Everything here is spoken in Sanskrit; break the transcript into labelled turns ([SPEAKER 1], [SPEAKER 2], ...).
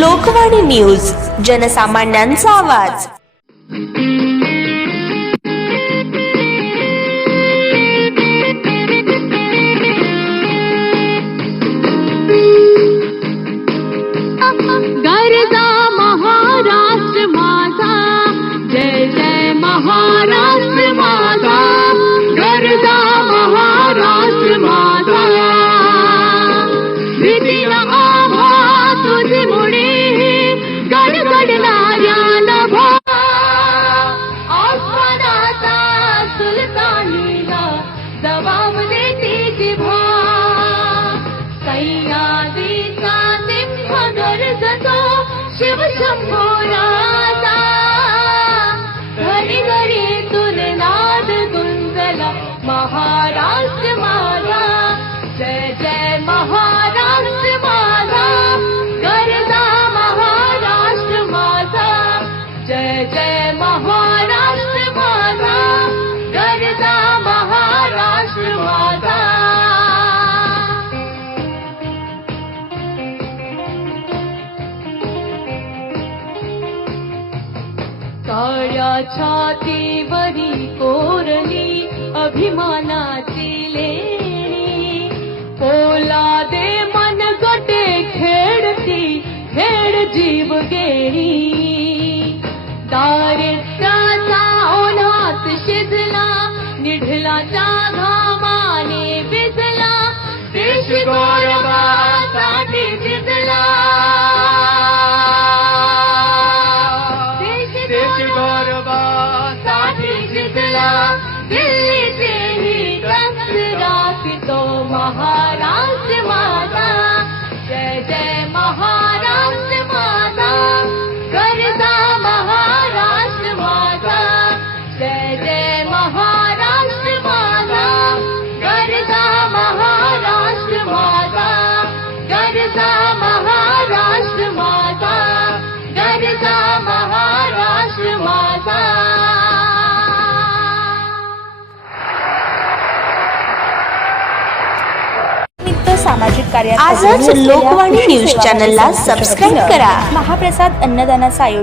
[SPEAKER 1] लोकवाणी न्यूज जनसामान्यांचा आवाज.
[SPEAKER 2] जबाब देते जिभा सह्याद्रीचा निम्फ गरजतो शिवशंभोराचा घरी घरी तुलनाद गुंजला महाराष्ट्र माझा जय जय महाराष्ट्र माझा गरजा महाराष्ट्र माझा जय जय महाराष्ट्र काळ्या छातीवरी कोरली अभिमानाची लेणी. पोलादे मन गटे खेळती खेळ जीव गेली. दारिद्र्याचा ओढात शिजला निढलाच्या Mahal. सामाजिक कार्यात आजच लोकवाणी न्यूज चॅनलला सबस्क्राईब करा. महाप्रसाद अन्नदानाचं आयोजन